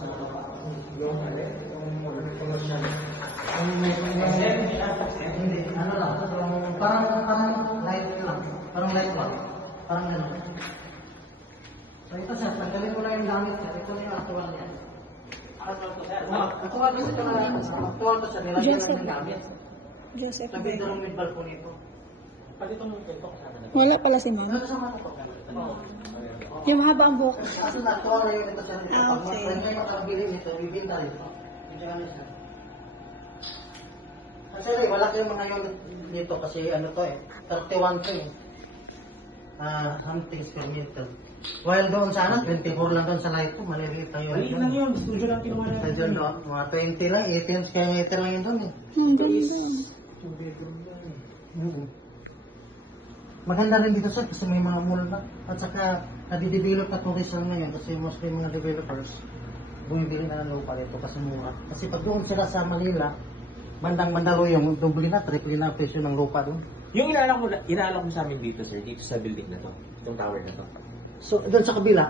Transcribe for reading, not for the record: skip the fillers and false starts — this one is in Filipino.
sa yung commercial. Hindi, ano lang, parang light lang. Parang light lang. Parang gano'n. So ito sir, tanggalin ko na yung gamit sir. Ito na yung actual niya. Actual kasi ito na, actual to sir. Nilagyan na yung gamit. Joseph. Sabi ito ng midball po nito. Wala pala si ma'am. Kasama ko to. Yung mahaba ang buhok. Kasi actual na yun ito sir. Ah, okay. Pag may makabili nito, bibinta nito. Actually, wala kayong mga unit dito kasi ano to 31 to something per meter. While doon sa 24 lang doon sa light po, maliliit lang yun. Maliit lang yun, studio lang kinuha natin. Sa dyan doon, mga 20 lang, 18 square meter lang yun doon Ang ganda. Maganda rin dito sir kasi may mga mall na. At saka, nadidevelop na tourism ngayon kasi mostly mga developers bumibili na ng lupa dito kasi mura. Kasi pag doon sila sa Manila, bandang-bandalo yung doble na, triple na presyo ng lupa doon. Yung inaalok mo sa amin dito, sir, dito sa building na to, itong tower na to. So, doon sa kabila,